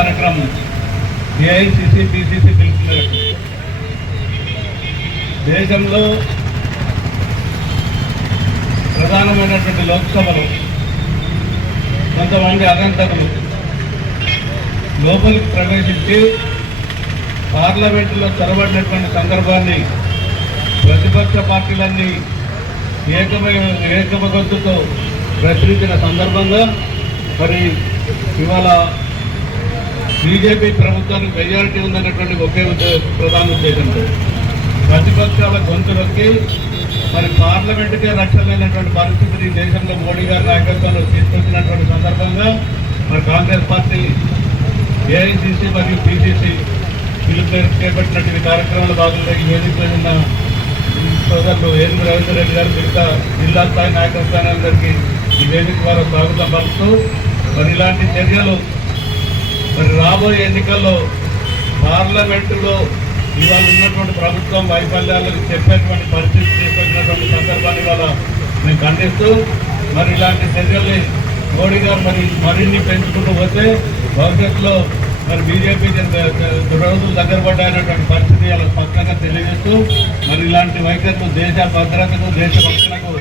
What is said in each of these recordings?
కార్యక్రమం AICC PCC పిలుపున్నారు. దేశంలో ప్రధానమైనటువంటి లోక్సభలో కొంతమంది అగంతకులు లోపలికి ప్రవేశించి పార్లమెంటులో చొరబడినటువంటి సందర్భాన్ని ప్రతిపక్ష పార్టీలన్నీ ఏకమగొంతుతో ప్రచురించిన సందర్భంగా మరి ఇవాళ బీజేపీ ప్రభుత్వానికి మెజారిటీ ఉందన్నటువంటి ఒకే ప్రధాన ఉద్దేశంతో ప్రతిపక్షాల గొంతులకి మరి పార్లమెంటుకే రక్షణ లేనటువంటి పరిస్థితిని దేశంలో మోడీ గారి నాయకత్వంలో తీసుకొచ్చినటువంటి సందర్భంగా మరి కాంగ్రెస్ పార్టీ ఏఐసిసి మరియు పిసిసి పిలుపు చేపట్టినటువంటి కార్యక్రమాల భాగంగా ఈ వేదికలో ఉన్న సోదరులు ఏనుగు రవీంద్ర రెడ్డి గారు మిగతా జిల్లా స్థాయి నాయకత్వానందరికీ ఈ వేదిక ద్వారా స్వాగతం పలుకుతూ మరి ఇలాంటి చర్యలు మరి రాబోయే ఎన్నికల్లో పార్లమెంటులో ఇవాళ ఉన్నటువంటి ప్రభుత్వం వైఫల్యాలను చెప్పేటువంటి పరిస్థితి తీసుకొచ్చినటువంటి సందర్భాన్ని ఇవాళ మేము ఖండిస్తూ మరి ఇలాంటి చర్యల్ని మోడీ గారు మరిన్ని పెంచుకుంటూ పోతే భవిష్యత్తులో మరి బీజేపీ రోజులు దగ్గర పడ్డాయనేటువంటి పరిస్థితి అలా పక్కగా తెలియజేస్తూ మరి ఇలాంటి వైఖరితో దేశ భద్రతకు దేశ భక్తులకు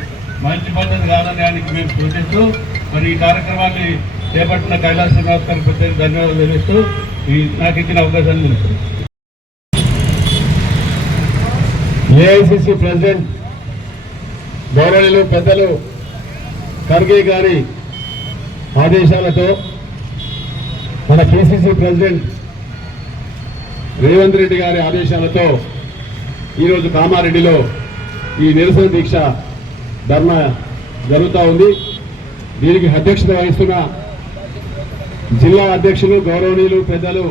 మంచి పద్ధతి కాదని ఆయనకి మేము సూచిస్తూ మరి ఈ కార్యక్రమాన్ని చేపట్టిన కైలాస శ్రీనివాస్ గారికి ప్రత్యేక ధన్యవాదాలు తెలియజేస్తూ నాకు ఇచ్చిన అవకాశాన్ని తెలుస్తుంది. ఏఐసిసి ప్రెసిడెంట్ గౌరవనీయులు పెద్దలు ఖర్గే గారి ఆదేశాలతో మన పిసిసి ప్రెసిడెంట్ రేవంత్ రెడ్డి గారి ఆదేశాలతో ఈరోజు కామారెడ్డిలో ఈ నిరసన దీక్ష ధర్నా జరుగుతూ ఉంది. దీనికి అధ్యక్షత వహిస్తున్న జిల్లా అధ్యక్షులు గౌరవనీయులు పెద్దలు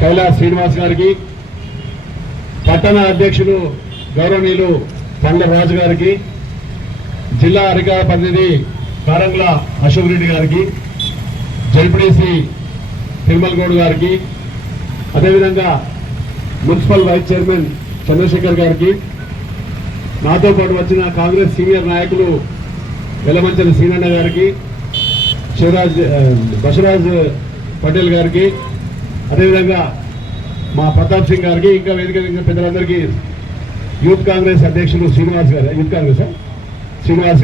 కైలాస్ శ్రీనివాస్ గారికి, పట్టణ అధ్యక్షులు గౌరవనీయులు పండ్ల రాజు గారికి, జిల్లా అధికార ప్రతినిధి కారంగ్ల అశోక్ రెడ్డి గారికి, జడ్పీటీసీ తిరుమల గౌడ్ గారికి, అదేవిధంగా మున్సిపల్ వైస్ చైర్మన్ చంద్రశేఖర్ గారికి, నాతో పాటు వచ్చిన కాంగ్రెస్ సీనియర్ నాయకులు వెలమంచలి సీనన్న గారికి, బసవరాజ్ పటేల్ గారికి, అదేవిధంగా మా ప్రతాప్ సింగ్ గారికి, ఇంకా వేదిక పెద్దలందరికీ యూత్ కాంగ్రెస్ అధ్యక్షులు శ్రీనివాస్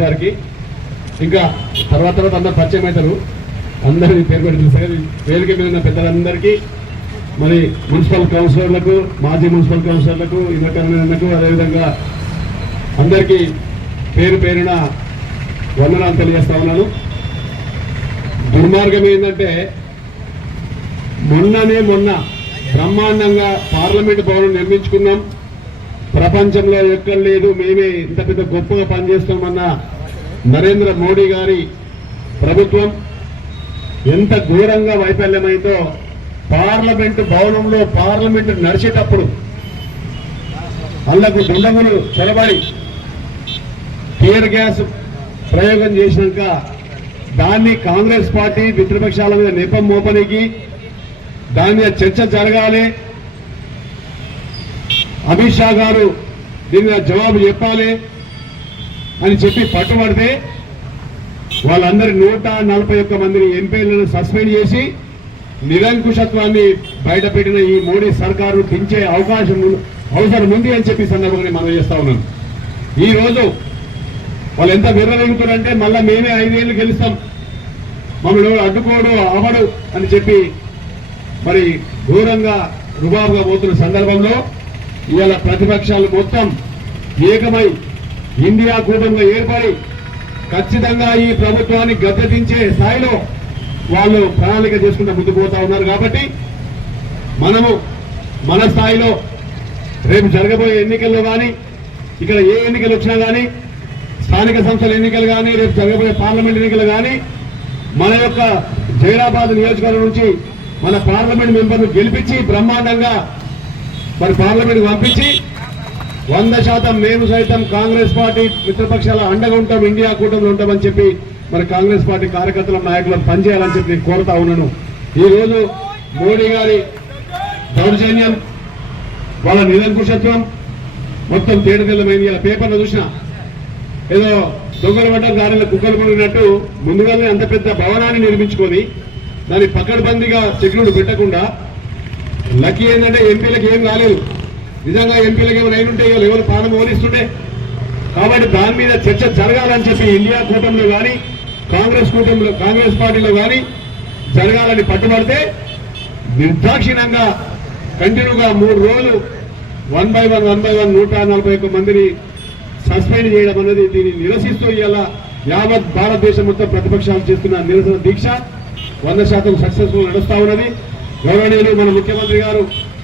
గారికి, ఇంకా తర్వాత అందరూ పరిచయం అవుతారు, అందరినీ పేరు పెట్టి తెలుసు. వేదిక మీద ఉన్న పెద్దలందరికీ, మరి మున్సిపల్ కౌన్సిలర్లకు, మాజీ మున్సిపల్ కౌన్సిలర్లకు, ఇన్నకరణకు, అదేవిధంగా అందరికీ పేరు పేరున వందనాలు తెలియజేస్తా ఉన్నాను. దుర్మార్గం ఏంటంటే మొన్న బ్రహ్మాండంగా పార్లమెంట్ భవనం నిర్మించుకున్నాం, ప్రపంచంలో ఎక్కడ లేదు, మేమే ఇంత పెద్ద గొప్పగా పనిచేస్తామన్న నరేంద్ర మోడీ గారి ప్రభుత్వం ఎంత ఘోరంగా వైఫల్యమైందో పార్లమెంటు భవనంలో పార్లమెంటు నడిచేటప్పుడు అల్లకు దుండగులు చొరబడి టియర్ గ్యాస్ ప్రయోగం చేసినాక దాన్ని కాంగ్రెస్ పార్టీ మిత్రపక్షాల మీద నెపం మోపనికి, దాని మీద చర్చ జరగాలి, అమిత్ షా గారు దీని మీద జవాబు చెప్పాలి అని చెప్పి పట్టుబడితే వాళ్ళందరి 141 మందిని ఎంపీలను సస్పెండ్ చేసి నిరంకుశత్వాన్ని బయటపెట్టిన ఈ మోడీ సర్కారు దించే అవసరం ఉంది అని చెప్పి సందర్భంగా మనం చేస్తా ఉన్నాం. ఈ రోజు వాళ్ళు ఎంత విర్రవెగుతారంటే మళ్ళా మేమే 5 ఏళ్ళు గెలుస్తాం, మమ్మల్ని అడ్డుకోడు అవడు అని చెప్పి మరి ఘోరంగా రుబాబుగా పోతున్న సందర్భంలో ఇవాళ ప్రతిపక్షాలు మొత్తం ఏకమై ఇండియా కూటమిగా ఏర్పడి ఖచ్చితంగా ఈ ప్రభుత్వాన్ని గద్దెదించే స్థాయిలో వాళ్ళు ప్రణాళిక చేసుకుంటూ ముందుకు పోతా ఉన్నారు. కాబట్టి మనము మన స్థాయిలో రేపు జరగబోయే ఎన్నికల్లో కానీ, ఇక్కడ ఏ ఎన్నికలు వచ్చినా కానీ, స్థానిక సంస్థల ఎన్నికలు కానీ, రేపు జరగబోయే పార్లమెంట్ ఎన్నికలు కానీ, మన యొక్క జైరాబాద్ నియోజకవర్గం నుంచి మన పార్లమెంట్ మెంబర్ను గెలిపించి బ్రహ్మాండంగా మరి పార్లమెంట్ పంపించి 100% మేము సైతం కాంగ్రెస్ పార్టీ మిత్రపక్షాల అండగా ఉంటాం, ఇండియా కూటమిలో ఉంటామని చెప్పి మరి కాంగ్రెస్ పార్టీ కార్యకర్తల నాయకులను పనిచేయాలని చెప్పి నేను కోరుతా ఉన్నాను. ఈ రోజు మోడీ గారి దౌర్జన్యం, వాళ్ళ నిరంకుశత్వం మొత్తం తేడతెల్లమైంది. ఇలా పేపర్లో చూసిన ఏదో దొంగల పడ్డ గారెల కుక్కలు కొనినట్టు ముందుగానే అంత పెద్ద భవనాన్ని నిర్మించుకొని దాన్ని పకడ్బందీగా సెక్యూరిటీ పెట్టకుండా లక్కీ ఏంటంటే ఎంపీలకు ఏం కాలేదు. నిజంగా ఎంపీలకు ఏమైనా అయినుంటే ఇవాళ ఎవరు ప్రాణం ఓడిస్తుండే. కాబట్టి దాని మీద చర్చ జరగాలని చెప్పి ఇండియా కూటమిలో కానీ కాంగ్రెస్ పార్టీలో కానీ జరగాలని పట్టుబడితే నిర్దాక్షిణ్యంగా కంటిన్యూగా 3 రోజులు 1 by 1 141 మందిని సస్పెండ్ చేయడం అనేది దీన్ని నిరసిస్తూ ఇవాళ యావత్ భారతదేశం మొత్తం ప్రతిపక్షాలు చేస్తున్న నిరసన దీక్ష 100% సక్సెస్ఫుల్ నడుస్తా ఉన్నది. గౌరవనీయులు మన ముఖ్యమంత్రి గారు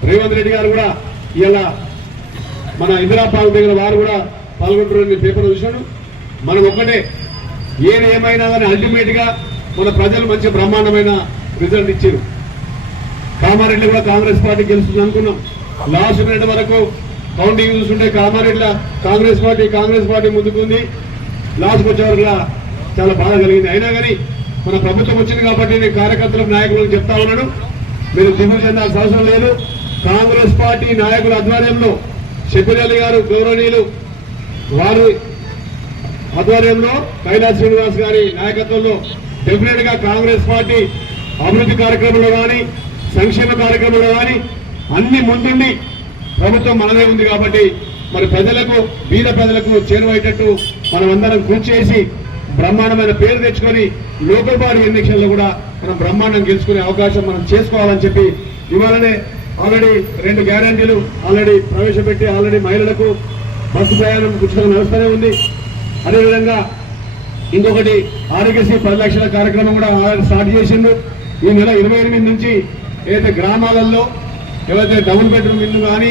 రేవంత్ రెడ్డి గారు కూడా ఇవాళ మన ఇందిరా పార్క్ దగ్గర వారు కూడా పాల్గొంటున్న పేపర్ చూశాను. మనం ఒక్కటే ఏది ఏమైనా కానీ అల్టిమేట్ గా మన ప్రజలు మంచి బ్రహ్మాండమైన రిజల్ట్ ఇచ్చారు. కామారెడ్డి కూడా కాంగ్రెస్ పార్టీ గెలుస్తుంది అనుకున్నాం. లాస్ట్ మినిట్ వరకు కౌంటింగ్ చూస్తుంటే కామారెడ్డిలో కాంగ్రెస్ పార్టీ ముందుకుంది. లాస్ట్కి వచ్చే వరకు చాలా బాధ కలిగింది. అయినా కానీ మన ప్రభుత్వం వచ్చింది కాబట్టి నేను కార్యకర్తలకు నాయకులకు చెప్తా ఉన్నాను, మీరు దిగులు చెందాల్సిన అవసరం లేదు. కాంగ్రెస్ పార్టీ నాయకుల ఆధ్వర్యంలో షబ్బీర్ అలీ గారు గౌరవనీయులు వారు ఆధ్వర్యంలో కైలాస్ శ్రీనివాస్ గారి నాయకత్వంలో డెఫినెట్ గా కాంగ్రెస్ పార్టీ అభివృద్ధి కార్యక్రమంలో కానీ సంక్షేమ కార్యక్రమంలో కానీ అన్ని ముందుండి ప్రభుత్వం మనదే ఉంది కాబట్టి మరి ప్రజలకు బీద ప్రజలకు చేరువయ్యేటట్టు మనం అందరం కృషి చేసి బ్రహ్మాండమైన పేరు తెచ్చుకొని లోకల్ బాడీ ఎన్నికల్లో కూడా మనం బ్రహ్మాండం గెలుచుకునే అవకాశం మనం చేసుకోవాలని చెప్పి ఇవాళనే ఆల్రెడీ 2 గ్యారంటీలు ఆల్రెడీ ప్రవేశపెట్టి ఆల్రెడీ మహిళలకు బస్సు ప్రయాణం ఉచితంగా నడుస్తూనే ఉంది. అదేవిధంగా ఇంకొకటి ఆరోగ్యశ్రీ 10 లక్షల కార్యక్రమం కూడా స్టార్ట్ చేసిండు. ఈ నెల 28 నుంచి ఏదైతే గ్రామాలలో ఏవైతే డబుల్ బెడ్రూమ్ ఇల్లు కానీ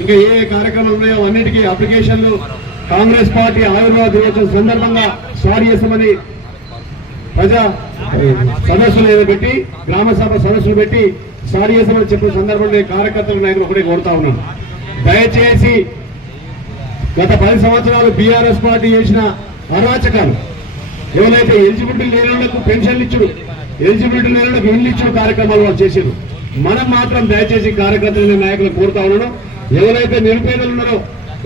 ఇంకా ఏ కార్యక్రమాలు ఉన్నాయో అన్నిటికీ అప్లికేషన్లు కాంగ్రెస్ పార్టీ ఆవిర్భావ దినోత్సవం సందర్భంగా స్టార్ట్ చేస్తామని ప్రజా సదస్సులు పెట్టి గ్రామ సభ సదస్సులు పెట్టి స్టార్ట్ చేస్తామని చెప్పిన సందర్భంలో కార్యకర్తలు నాయకులు ఒకటే కోరుతా ఉన్నాను, దయచేసి గత 10 సంవత్సరాలు బీఆర్ఎస్ పార్టీ చేసిన అరాచకాలు ఎవరైతే ఎలిజిబిలిటీ లేని వాళ్లకు పెన్షన్లు ఇచ్చుడు, ఎలిజిబిలిటీ లేని వాళ్లకు ఇల్లు ఇచ్చుడు కార్యక్రమాలు వాళ్ళు చేశారు. మనం మాత్రం దయచేసి కార్యకర్తలు నాయకులు కోరుతా ఉన్నాను, ఎవరైతే నిరుపేదలు ఉన్నారో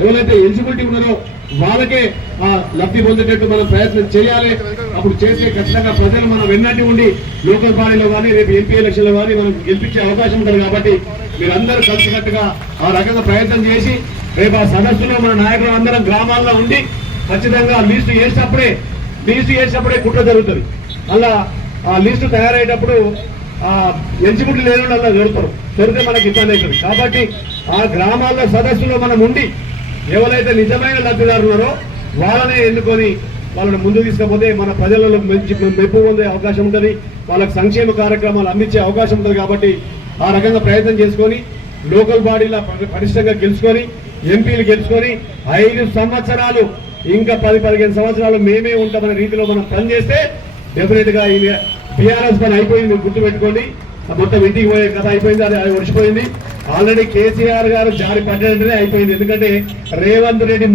ఎవరైతే ఎలిజిబిలిటీ ఉన్నారో వాళ్ళకే ఆ లబ్ధి పొందేటట్టు మనం ప్రయత్నం చేయాలి. అప్పుడు చేస్తే ఖచ్చితంగా ప్రజలు మనం వెన్నట్టు ఉండి లోకల్ బాడీలో కానీ రేపు ఎంపీ ఎలక్షన్లో కానీ మనం గెలిపించే అవకాశం ఉంటుంది. కాబట్టి మీరందరూ కలిసికట్టుగా ఆ రకంగా ప్రయత్నం చేసి రేపు ఆ సదస్సులో మన నాయకులు అందరం గ్రామాల్లో ఉండి ఖచ్చితంగా లిస్టు వేసినప్పుడే కుట్ర జరుగుతుంది. అలా ఆ లిస్టు తయారయ్యేటప్పుడు ఎలిజిబిలిటీ లేని వాళ్ళు అలా దొరికితే మనకి ఇబ్బంది అవుతుంది. కాబట్టి ఆ గ్రామాల్లో సదస్సులో మనం ఉండి ఎవరైతే నిజమైన లబ్ధిదారులు ఉన్నారో వాళ్ళనే ఎన్నుకొని వాళ్ళని ముందుకు తీసుకపోతే మన ప్రజలలో మంచి మెప్పు పొందే అవకాశం ఉంటుంది, వాళ్ళకి సంక్షేమ కార్యక్రమాలు అందించే అవకాశం ఉంటుంది. కాబట్టి ఆ రకంగా ప్రయత్నం చేసుకొని లోకల్ బాడీలో పటిష్టంగా గెలుచుకొని ఎంపీలు గెలుచుకొని 5 సంవత్సరాలు ఇంకా 10-15 సంవత్సరాలు మేమే ఉంటామనే రీతిలో మనం పనిచేస్తే డెఫినెట్ గా ఈ టీఆర్ఎస్ పని అయిపోయింది. మీరు గుర్తుపెట్టుకోండి, మొత్తం ఇంటికి పోయే కథ అయిపోయింది, అది ఒడిచిపోయింది. ఆల్రెడీ కేసీఆర్ గారు జారి పడ్డంటేనే అయిపోయింది. ఎందుకంటే రేవంత్ రెడ్డి